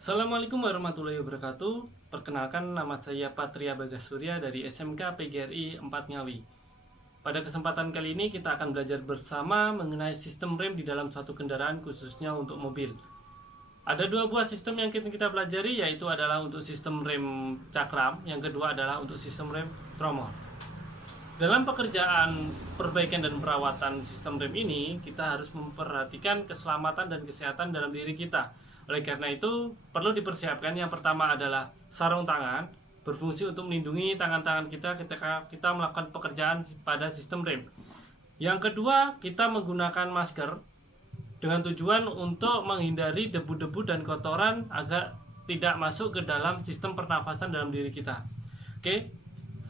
Assalamualaikum warahmatullahi wabarakatuh. Perkenalkan, nama saya Patria Bagasurya dari SMK PGRI 4 Ngawi. Pada kesempatan kali ini kita akan belajar bersama mengenai sistem rem di dalam suatu kendaraan, khususnya untuk mobil. Ada dua buah sistem yang kita pelajari, yaitu adalah untuk sistem rem cakram, yang kedua adalah untuk sistem rem tromol. Dalam pekerjaan perbaikan dan perawatan sistem rem ini, kita harus memperhatikan keselamatan dan kesehatan dalam diri kita. Oleh karena itu, perlu dipersiapkan. Yang pertama adalah sarung tangan, berfungsi untuk melindungi tangan-tangan kita ketika kita melakukan pekerjaan pada sistem rem. Yang kedua, kita menggunakan masker dengan tujuan untuk menghindari debu-debu dan kotoran agar tidak masuk ke dalam sistem pernafasan dalam diri kita. Oke,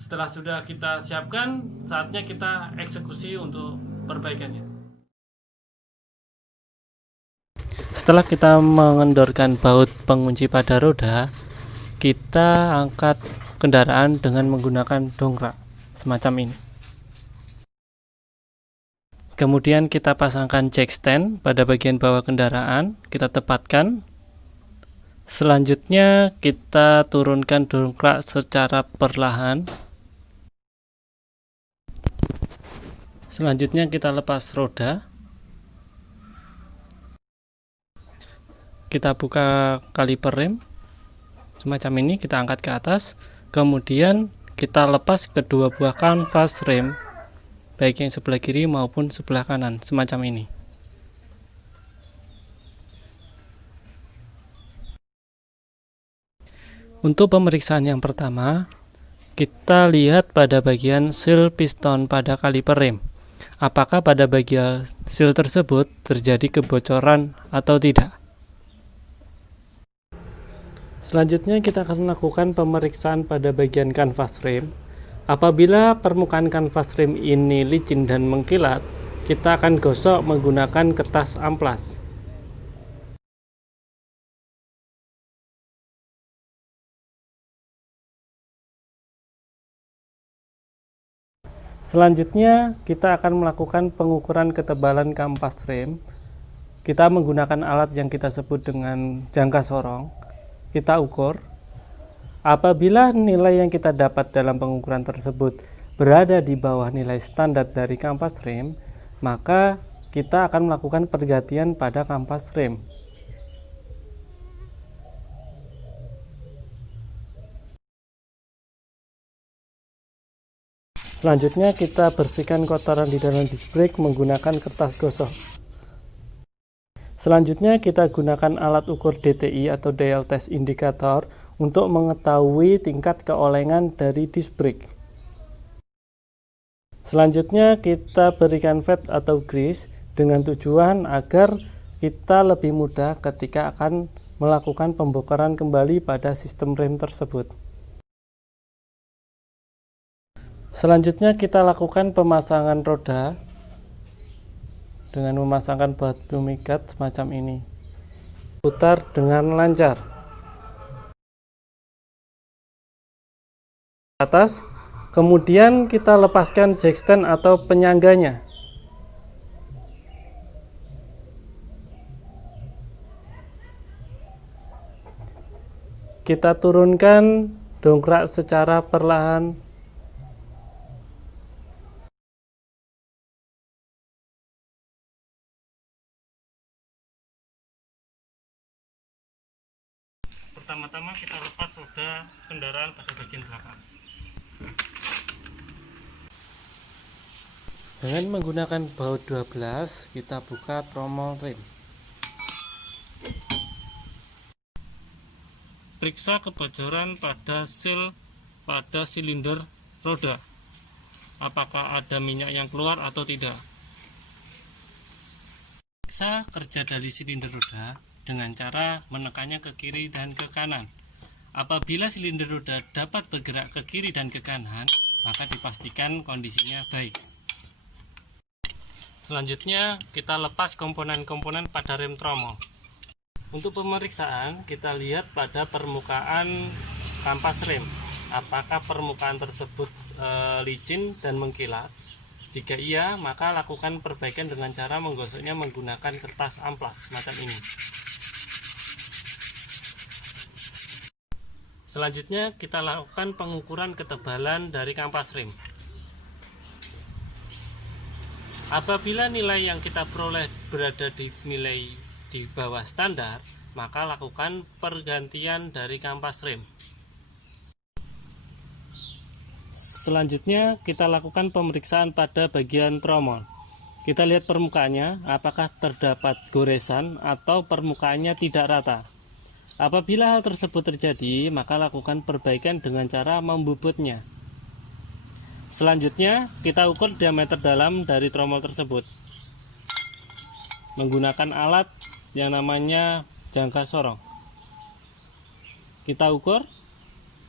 setelah sudah kita siapkan, saatnya kita eksekusi untuk perbaikannya. Setelah kita mengendorkan baut pengunci pada roda, kita angkat kendaraan dengan menggunakan dongkrak semacam ini. Kemudian kita pasangkan jack stand pada bagian bawah kendaraan, kita tepatkan. Selanjutnya kita turunkan dongkrak secara perlahan. Selanjutnya kita lepas roda. Kita buka kaliper rem semacam ini, kita angkat ke atas. Kemudian kita lepas kedua buah kanvas rem, baik yang sebelah kiri maupun sebelah kanan, semacam ini. Untuk pemeriksaan yang pertama, kita lihat pada bagian seal piston pada kaliper rem. Apakah pada bagian seal tersebut terjadi kebocoran atau tidak? Selanjutnya kita akan melakukan pemeriksaan pada bagian kanvas rem. Apabila permukaan kanvas rem ini licin dan mengkilat, kita akan gosok menggunakan kertas amplas. Selanjutnya kita akan melakukan pengukuran ketebalan kampas rem. Kita menggunakan alat yang kita sebut dengan jangka sorong. Kita ukur. Apabila nilai yang kita dapat dalam pengukuran tersebut berada di bawah nilai standar dari kampas rem, maka kita akan melakukan pergantian pada kampas rem. Selanjutnya kita bersihkan kotoran di dalam disc brake menggunakan kertas gosok. Selanjutnya kita gunakan alat ukur DTI atau dial test indicator untuk mengetahui tingkat keolengan dari disc brake. Selanjutnya kita berikan fat atau grease dengan tujuan agar kita lebih mudah ketika akan melakukan pembongkaran kembali pada sistem rem tersebut. Selanjutnya kita lakukan pemasangan roda dengan memasangkan baut pemikat semacam ini. Putar dengan lancar. Atas, kemudian kita lepaskan jack stand atau penyangganya. Kita turunkan dongkrak secara perlahan. Pertama-tama kita lepas roda kendaraan pada bagian belakang. Dengan menggunakan baut 12, kita buka tromol rem. Periksa kebocoran pada seal pada silinder roda. Apakah ada minyak yang keluar atau tidak? Periksa kerja dari silinder roda dengan cara menekannya ke kiri dan ke kanan. Apabila silinder roda dapat bergerak ke kiri dan ke kanan, maka dipastikan kondisinya baik. Selanjutnya kita lepas komponen-komponen pada rem tromol. Untuk pemeriksaan, kita lihat pada permukaan kampas rem. Apakah permukaan tersebut licin dan mengkilat? Jika iya, maka lakukan perbaikan dengan cara menggosoknya menggunakan kertas amplas semacam ini. Selanjutnya kita lakukan pengukuran ketebalan dari kampas rem. Apabila nilai yang kita peroleh berada di nilai di bawah standar, maka lakukan pergantian dari kampas rem. Selanjutnya kita lakukan pemeriksaan pada bagian tromol. Kita lihat permukaannya, apakah terdapat goresan atau permukaannya tidak rata. Apabila hal tersebut terjadi, maka lakukan perbaikan dengan cara membubutnya. Selanjutnya, kita ukur diameter dalam dari tromol tersebut menggunakan alat yang namanya jangka sorong. Kita ukur,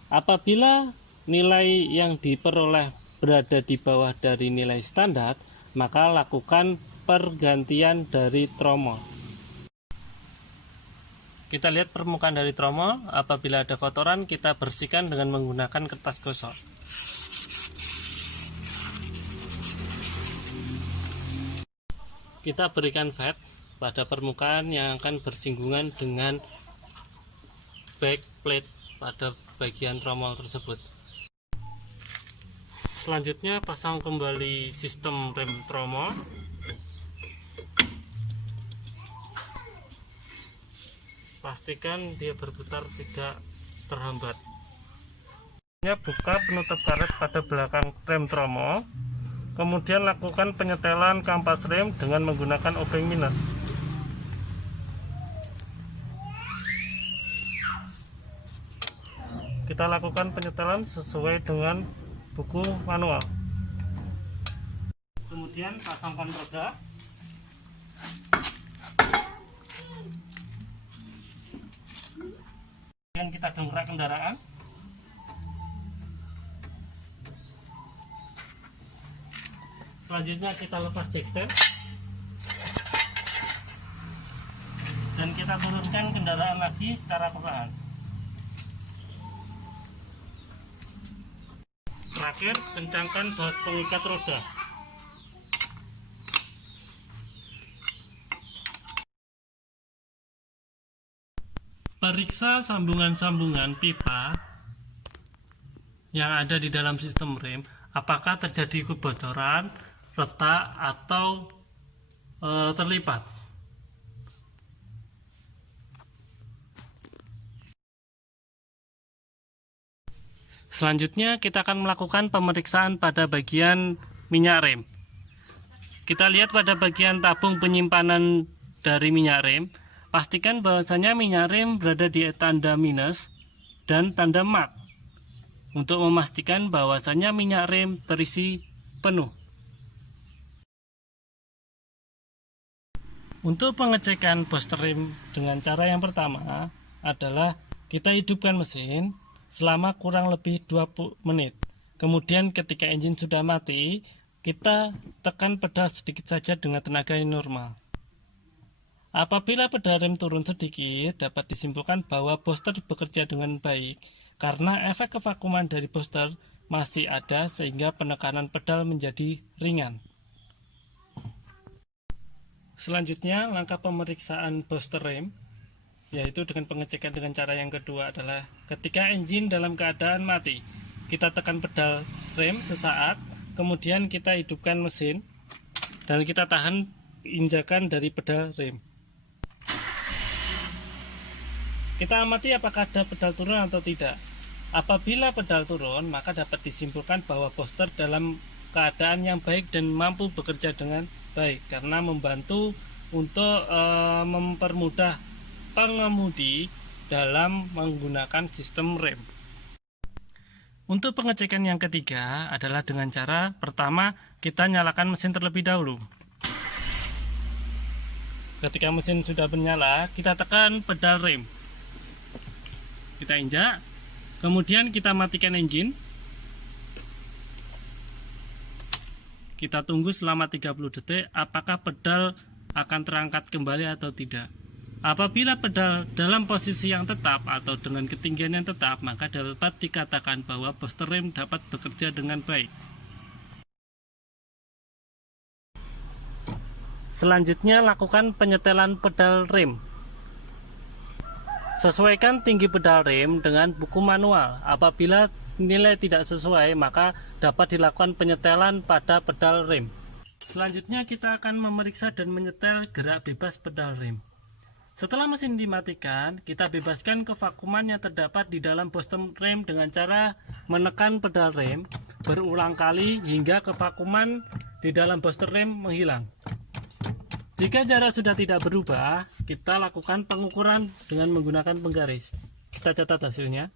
apabila nilai yang diperoleh berada di bawah dari nilai standar, maka lakukan pergantian dari tromol. Kita lihat permukaan dari tromol, apabila ada kotoran kita bersihkan dengan menggunakan kertas gosok. Kita berikan vat pada permukaan yang akan bersinggungan dengan backplate pada bagian tromol tersebut. Selanjutnya pasang kembali sistem rem tromol. Pastikan dia berputar tidak terhambat. Buka penutup karet pada belakang rem tromol. Kemudian lakukan penyetelan kampas rem dengan menggunakan obeng minus. Kita lakukan penyetelan sesuai dengan buku manual. Kemudian pasangkan roda. Kemudian kita dongkrak kendaraan. Selanjutnya kita lepas jackstand dan kita turunkan kendaraan lagi secara perlahan. Terakhir, kencangkan baut pengikat roda. Periksa sambungan-sambungan pipa yang ada di dalam sistem rem, apakah terjadi kebocoran, retak, atau terlipat. Selanjutnya kita akan melakukan pemeriksaan pada bagian minyak rem. Kita lihat pada bagian tabung penyimpanan dari minyak rem. Pastikan bahwasanya minyak rem berada di tanda minus dan tanda mat untuk memastikan bahwasanya minyak rem terisi penuh. Untuk pengecekan booster rem dengan cara yang pertama adalah kita hidupkan mesin selama kurang lebih 20 menit. Kemudian ketika engine sudah mati, kita tekan pedal sedikit saja dengan tenaga yang normal. Apabila pedal rem turun sedikit, dapat disimpulkan bahwa booster bekerja dengan baik karena efek kevakuman dari booster masih ada sehingga penekanan pedal menjadi ringan. Selanjutnya, langkah pemeriksaan booster rem, yaitu dengan pengecekan dengan cara yang kedua adalah ketika engine dalam keadaan mati, kita tekan pedal rem sesaat, kemudian kita hidupkan mesin, dan kita tahan injakan dari pedal rem. Kita amati apakah ada pedal turun atau tidak. Apabila pedal turun, maka dapat disimpulkan bahwa booster dalam keadaan yang baik dan mampu bekerja dengan baik karena membantu untuk mempermudah pengemudi dalam menggunakan sistem rem. Untuk pengecekan yang ketiga adalah dengan cara pertama kita nyalakan mesin terlebih dahulu. Ketika mesin sudah menyala, kita tekan pedal rem. Kita injak, kemudian kita matikan engine. Kita tunggu selama 30 detik apakah pedal akan terangkat kembali atau tidak. Apabila pedal dalam posisi yang tetap atau dengan ketinggian yang tetap, maka dapat dikatakan bahwa booster rem dapat bekerja dengan baik. Selanjutnya lakukan penyetelan pedal rem. Sesuaikan tinggi pedal rem dengan buku manual. Apabila nilai tidak sesuai, maka dapat dilakukan penyetelan pada pedal rem. Selanjutnya kita akan memeriksa dan menyetel gerak bebas pedal rem. Setelah mesin dimatikan, kita bebaskan kevakuman yang terdapat di dalam boston rem dengan cara menekan pedal rem berulang kali hingga kevakuman di dalam boston rem menghilang. Jika jarak sudah tidak berubah, kita lakukan pengukuran dengan menggunakan penggaris. Kita catat hasilnya.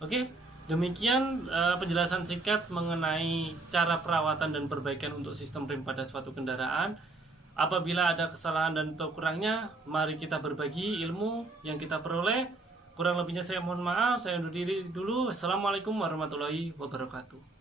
Oke, demikian penjelasan singkat mengenai cara perawatan dan perbaikan untuk sistem rem pada suatu kendaraan. Apabila ada kesalahan dan atau kurangnya, mari kita berbagi ilmu yang kita peroleh. Kurang lebihnya saya mohon maaf, saya undur diri dulu. Assalamualaikum warahmatullahi wabarakatuh.